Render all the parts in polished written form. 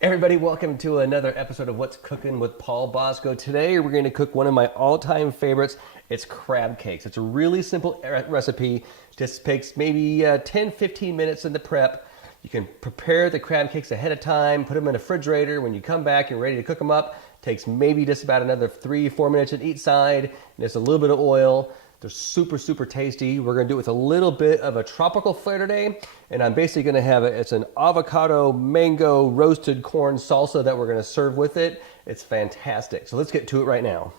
Everybody, welcome to another episode of What's Cooking with Paul Bosco. Today we're going to cook one of my all-time favorites. It's crab cakes. It's a really simple recipe. Just takes maybe 10-15 minutes in the prep. You can prepare the crab cakes ahead of time, put them in the refrigerator. When you come back, you're ready to cook them up. Takes maybe just about another 3-4 minutes on each side, and just a little bit of oil. They're super, super tasty. We're gonna do it with a little bit of a tropical flair today. And I'm basically gonna have it's an avocado mango roasted corn salsa that we're gonna serve with it. It's fantastic. So let's get to it right now.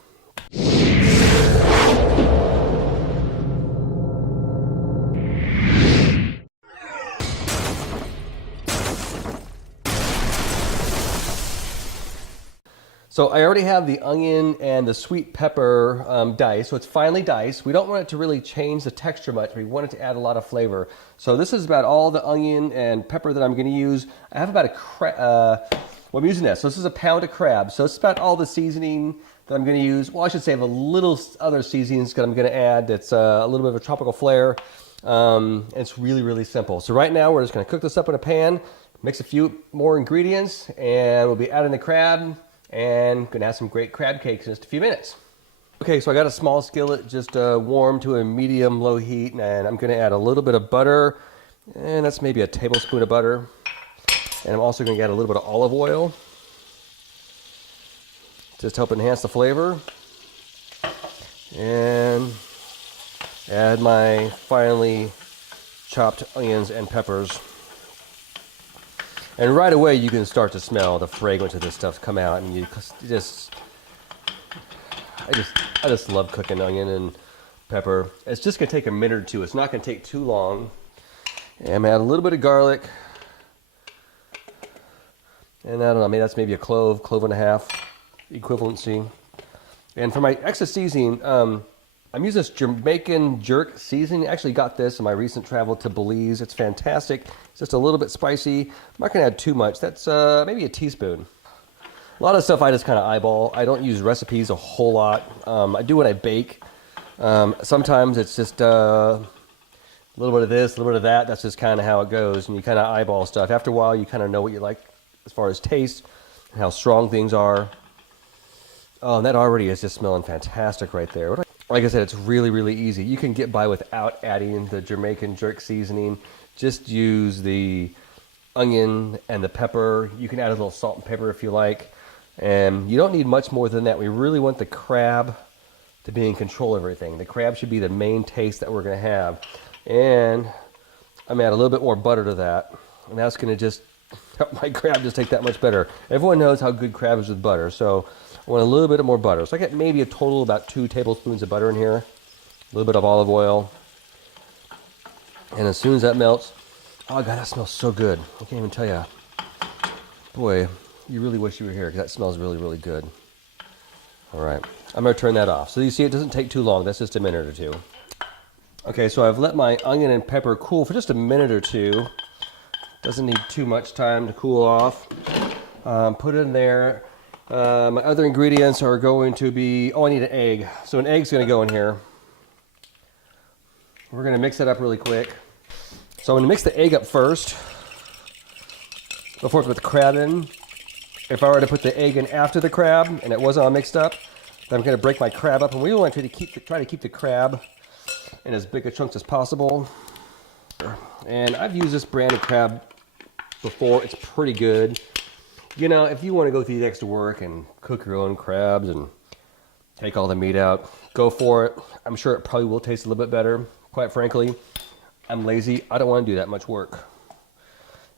So I already have the onion and the sweet pepper diced, so it's finely diced. We don't want it to really change the texture much. We want it to add a lot of flavor. So this is about all the onion and pepper that I'm going to use. I have about well, I'm using this. So this is a pound of crab. So it's about all the seasoning that I'm going to use. Well, I should say I have a little other seasonings that I'm going to add that's a little bit of a tropical flair. It's really, really simple. So right now we're just going to cook this up in a pan, mix a few more ingredients, and we'll be adding the crab. And gonna have some great crab cakes in just a few minutes. Okay, so I got a small skillet just warm to a medium low heat, and I'm gonna add a little bit of butter, and that's maybe a tablespoon of butter. And I'm also gonna add a little bit of olive oil, just help enhance the flavor. And add my finely chopped onions and peppers. And right away you can start to smell the fragrance of this stuff come out, and I just love cooking onion and pepper. It's just gonna take a minute or two. It's not gonna take too long. And I'm gonna add a little bit of garlic. And I don't know, maybe that's maybe a clove and a half equivalency. And for my extra seasoning, I'm using this Jamaican jerk seasoning. I actually got this in my recent travel to Belize. It's fantastic. It's just a little bit spicy. I'm not gonna add too much. That's maybe a teaspoon. A lot of stuff I just kind of eyeball. I don't use recipes a whole lot. I do when I bake. Sometimes it's just a little bit of this, a little bit of that. That's just kind of how it goes, and you kind of eyeball stuff. After a while, you kind of know what you like as far as taste and how strong things are. Oh, and that already is just smelling fantastic right there. Like I said, it's really, really easy. You can get by without adding the Jamaican jerk seasoning. Just use the onion and the pepper. You can add a little salt and pepper if you like. And you don't need much more than that. We really want the crab to be in control of everything. The crab should be the main taste that we're gonna have. And I'm gonna add a little bit more butter to that. And that's gonna just help my crab just take that much better. Everyone knows how good crab is with butter. So I want a little bit more butter. So I get maybe a total of about 2 tablespoons of butter in here. A little bit of olive oil. And as soon as that melts, oh God, that smells so good. I can't even tell you. Boy, you really wish you were here because that smells really, really good. All right, I'm gonna turn that off. So you see it doesn't take too long. That's just a minute or two. Okay, so I've let my onion and pepper cool for just a minute or two. Doesn't need too much time to cool off. Put it in there. My other ingredients are going to be, I need an egg. So an egg's gonna go in here. We're gonna mix it up really quick. So I'm gonna mix the egg up first before I put the crab in. If I were to put the egg in after the crab and it wasn't all mixed up, then I'm gonna break my crab up, and we want to try to keep the crab in as big a chunks as possible. And I've used this brand of crab before. It's pretty good. You know, if you want to go through the extra work and cook your own crabs and take all the meat out, go for it. I'm sure it probably will taste a little bit better. Quite frankly, I'm lazy. I don't want to do that much work.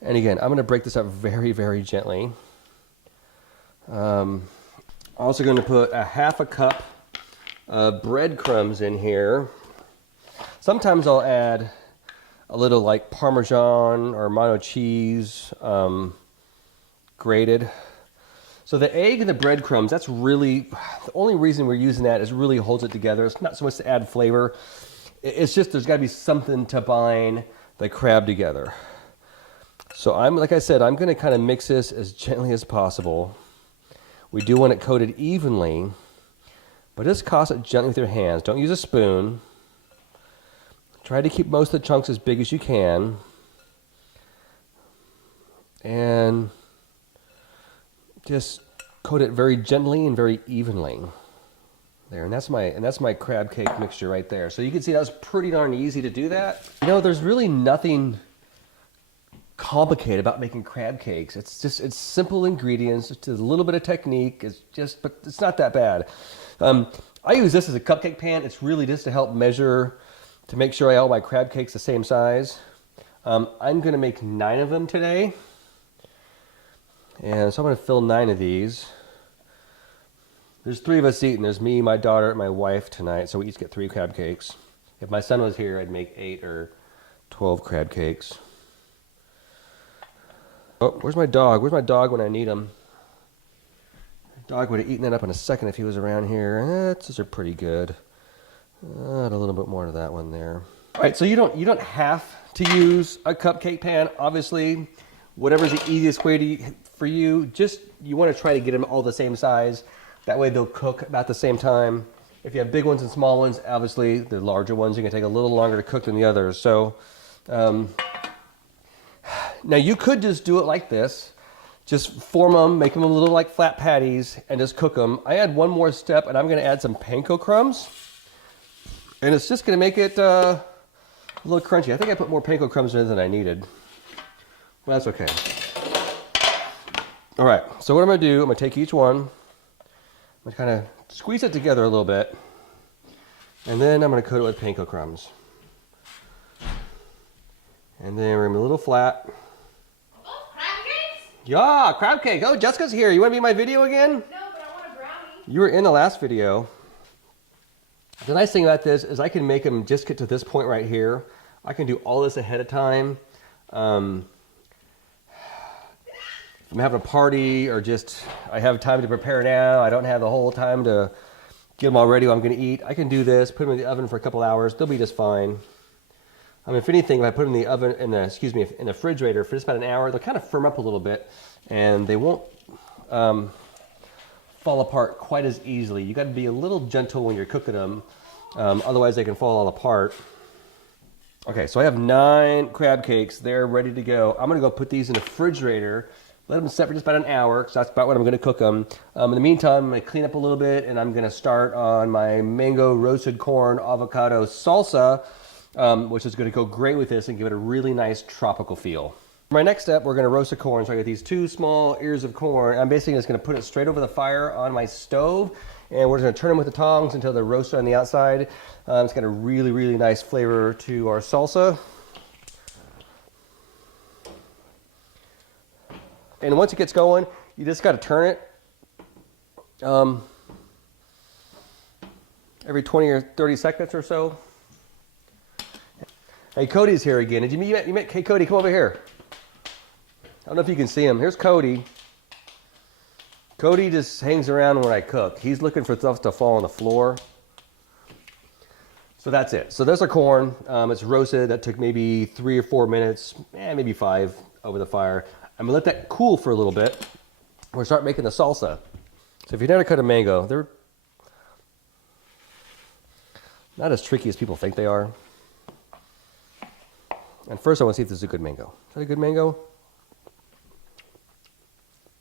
And again, I'm going to break this up very, very gently. Also going to put a half a cup of breadcrumbs in here. Sometimes I'll add a little like Parmesan or Romano cheese, grated. So the egg and the breadcrumbs, that's really, the only reason we're using that is really holds it together. It's not so much to add flavor. It's just there's got to be something to bind the crab together. So like I said, I'm going to kind of mix this as gently as possible. We do want it coated evenly, but just toss it gently with your hands. Don't use a spoon. Try to keep most of the chunks as big as you can. And just coat it very gently and very evenly. There, and that's my crab cake mixture right there. So you can see that was pretty darn easy to do that. You know, there's really nothing complicated about making crab cakes. It's simple ingredients, it's a little bit of technique. But it's not that bad. I use this as a cupcake pan. It's really just to help measure, to make sure I have all my crab cakes the same size. I'm gonna make 9 of them today. And so I'm gonna fill 9 of these. There's 3 of us eating. There's me, my daughter, and my wife tonight, so we each get 3 crab cakes. If my son was here, I'd make 8 or 12 crab cakes. Oh, where's my dog? Where's my dog when I need him? Dog would have eaten that up in a second if he was around here. These are pretty good. Add a little bit more to that one there. All right, so you don't have to use a cupcake pan. Obviously, whatever's the easiest way for you. You want to try to get them all the same size. That way they'll cook about the same time. If you have big ones and small ones, obviously the larger ones are going to take a little longer to cook than the others. So now you could just do it like this. Just form them, make them a little like flat patties, and just cook them. I add one more step, and I'm going to add some panko crumbs. And it's just going to make it a little crunchy. I think I put more panko crumbs in than I needed. Well, that's okay. All right, so what I'm going to do, I'm going to take each one. I'm going to kind of squeeze it together a little bit. And then I'm going to coat it with panko crumbs. And then we're going to be a little flat. Oh, crab cakes? Yeah, crab cake. Oh, Jessica's here. You want to be in my video again? No, but I want a brownie. You were in the last video. The nice thing about this is I can make them just get to this point right here. I can do all this ahead of time. If I'm having a party or just I have time to prepare now, I don't have the whole time to get them all ready what I'm going to eat, I can do this, put them in the oven for a couple hours. They'll be just fine. I mean, if anything, if I put them in the oven, in the refrigerator for just about an hour, they'll kind of firm up a little bit and they won't fall apart quite as easily. You got to be a little gentle when you're cooking them, otherwise they can fall all apart. Okay, so I have 9 crab cakes. They're ready to go. I'm gonna go put these in the refrigerator, let them set for just about an hour, because that's about when I'm gonna cook them. In the meantime, I'm gonna clean up a little bit, and I'm gonna start on my mango roasted corn avocado salsa, which is gonna go great with this and give it a really nice tropical feel. For my next step, we're gonna roast the corn. So I got these 2 small ears of corn. I'm basically just gonna put it straight over the fire on my stove, and we're just gonna turn them with the tongs until they're roasted on the outside. It's got a really, really nice flavor to our salsa. And once it gets going, you just gotta turn it every 20 or 30 seconds or so. Hey, Cody's here again. Did you meet hey, Cody, come over here. I don't know if you can see him. Here's Cody. Cody just hangs around when I cook. He's looking for stuff to fall on the floor. So that's it. So there's our corn. It's roasted. That took maybe 3 or 4 minutes, maybe 5 over the fire. I'm gonna let that cool for a little bit. We're gonna start making the salsa. So if you've never cut a mango, they're not as tricky as people think they are. And first I want to see if this is a good mango. Is that a good mango?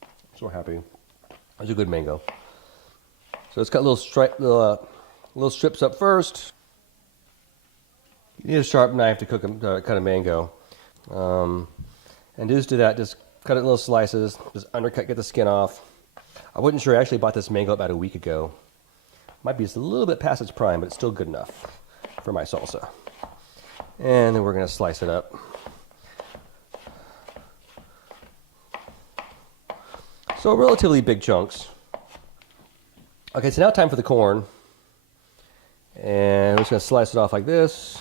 I'm so happy. It's a good mango. So it's got little strips up first. You need a sharp knife to cut a mango. And just do that, just cut it in little slices, just undercut, get the skin off. I wasn't sure, I actually bought this mango about a week ago. Might be just a little bit past its prime, but it's still good enough for my salsa. And then we're gonna slice it up. So relatively big chunks. Okay, so now time for the corn. And I'm just gonna slice it off like this.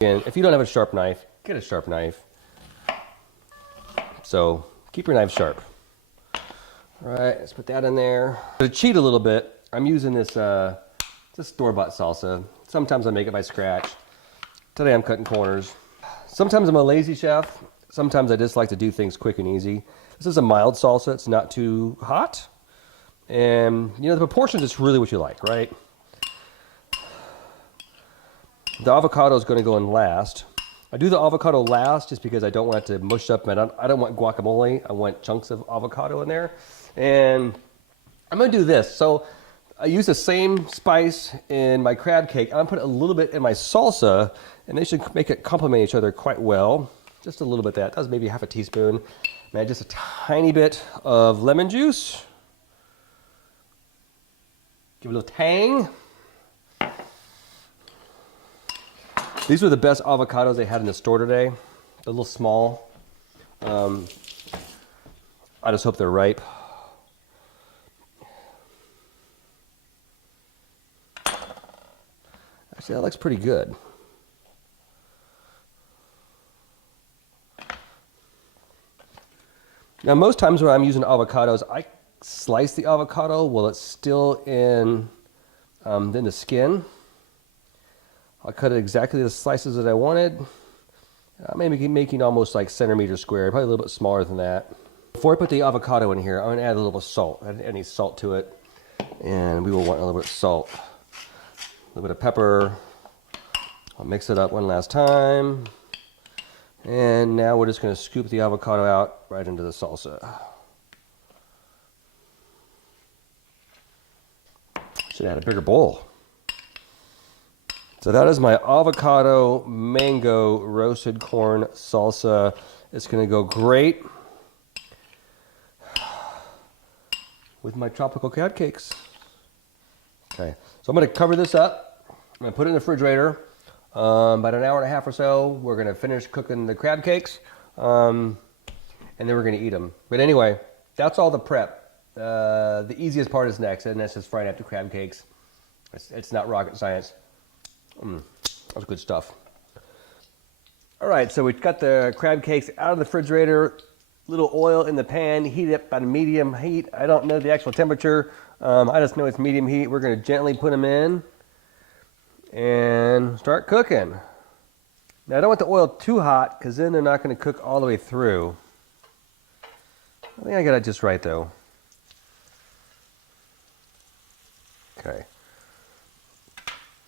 And if you don't have a sharp knife, get a sharp knife. So keep your knife sharp. All right, let's put that in there. To cheat a little bit, I'm using this store-bought salsa. Sometimes I make it by scratch. Today I'm cutting corners. Sometimes I'm a lazy chef. Sometimes I just like to do things quick and easy. This is a mild salsa. It's not too hot. And, you know, the proportions is really what you like, right? The avocado is going to go in last. I do the avocado last just because I don't want it to mush up. I don't want guacamole. I want chunks of avocado in there. And I'm going to do this. So I use the same spice in my crab cake. I'm going to put a little bit in my salsa, and they should make it complement each other quite well. Just a little bit of that. That's maybe half a teaspoon. And just a tiny bit of lemon juice. Give it a little tang. These were the best avocados they had in the store today. They're a little small. I just hope they're ripe. Actually, that looks pretty good. Now, most times when I'm using avocados, I slice the avocado while it's still in the skin. I'll cut it exactly the slices that I wanted. Maybe making almost like centimeter square, probably a little bit smaller than that. Before I put the avocado in here, I'm going to add a little bit of salt. I need salt to it. And we will want a little bit of salt. A little bit of pepper. I'll mix it up one last time. And now we're just going to scoop the avocado out right into the salsa. Should add a bigger bowl. So that is my avocado mango roasted corn salsa. It's going to go great with my tropical crab cakes. Okay, so I'm going to cover this up. I'm going to put it in the refrigerator. About an hour and a half or so, we're going to finish cooking the crab cakes, and then we're going to eat them. But anyway, that's all the prep. The easiest part is next, and that's just frying up the crab cakes. It's not rocket science. That's good stuff. All right, so we've got the crab cakes out of the refrigerator. Little oil in the pan, heat it up at a medium heat. I don't know the actual temperature. I just know it's medium heat. We're going to gently put them in and start cooking. Now, I don't want the oil too hot because then they're not going to cook all the way through. I think I got it just right, though. Okay.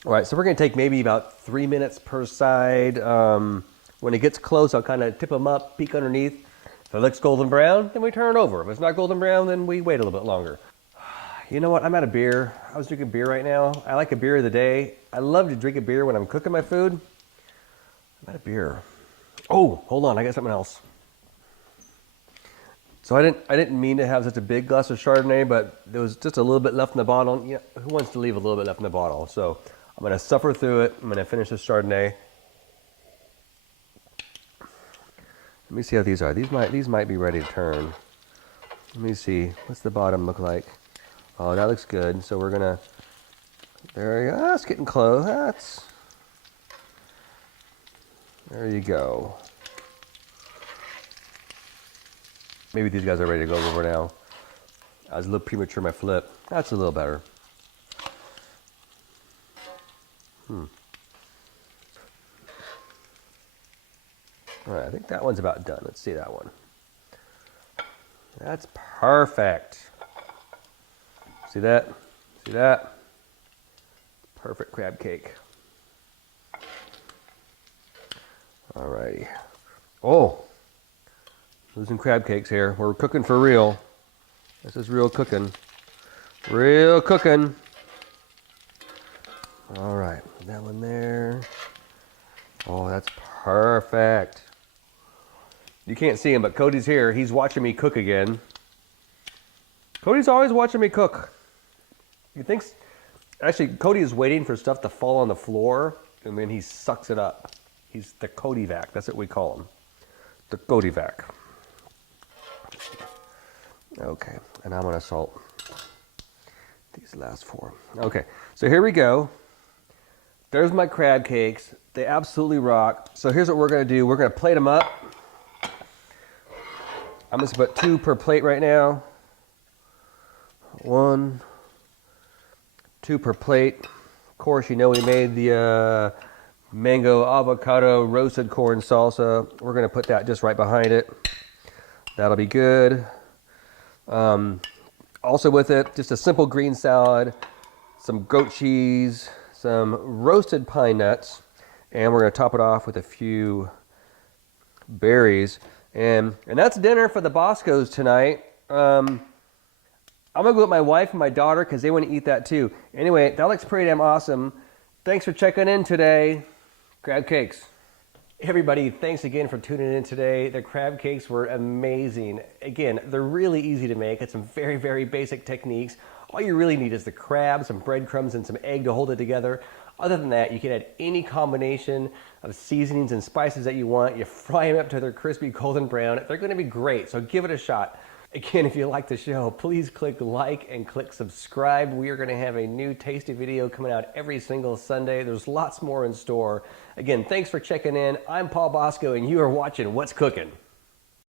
All right, so we're going to take maybe about 3 minutes per side. When it gets close, I'll kind of tip them up, peek underneath. If it looks golden brown, then we turn it over. If it's not golden brown, then we wait a little bit longer. You know what? I'm out of beer. I was drinking beer right now. I like a beer of the day. I love to drink a beer when I'm cooking my food. I'm out of beer. Oh, hold on. I got something else. So I didn't mean to have such a big glass of Chardonnay, but there was just a little bit left in the bottle. You know, who wants to leave a little bit left in the bottle? So I'm going to suffer through it. I'm going to finish this Chardonnay. Let me see how these are. These might be ready to turn. Let me see. What's the bottom look like? Oh, that looks good. So we're gonna. There you go. That's getting close. There you go. Maybe these guys are ready to go over now. I was a little premature in my flip. That's a little better. All right, I think that one's about done. Let's see that one. That's perfect. See that? See that? Perfect crab cake. All righty. Oh, losing crab cakes here. We're cooking for real. This is real cooking. Real cooking. All right, that one there. Oh, that's perfect. You can't see him, but Cody's here. He's watching me cook again. Cody's always watching me cook. He thinks, actually, Cody is waiting for stuff to fall on the floor, and then he sucks it up. He's the Cody-vac. That's what we call him. The Cody-vac. Okay, and I'm going to salt these last 4. Okay, so here we go. There's my crab cakes. They absolutely rock. So here's what we're going to do. We're going to plate them up. I'm just going to put 2 per plate right now. 1, 2 per plate. Of course, you know we made the mango avocado roasted corn salsa. We're going to put that just right behind it. That'll be good. Also with it, just a simple green salad, some goat cheese, some roasted pine nuts, And we're going to top it off with a few berries. And that's dinner for the Boscos tonight. I'm going to go with my wife and my daughter because they want to eat that too. Anyway, that looks pretty damn awesome. Thanks for checking in today. Crab cakes. Hey everybody, thanks again for tuning in today. The crab cakes were amazing. Again, they're really easy to make. It's some very, very basic techniques. All you really need is the crab, some breadcrumbs, and some egg to hold it together. Other than that, you can add any combination of seasonings and spices that you want. You fry them up till they're crispy, golden brown. They're going to be great, so give it a shot. Again, if you like the show, please click like and click subscribe. We are going to have a new tasty video coming out every single Sunday. There's lots more in store. Again, thanks for checking in. I'm Paul Bosco, and you are watching What's Cooking.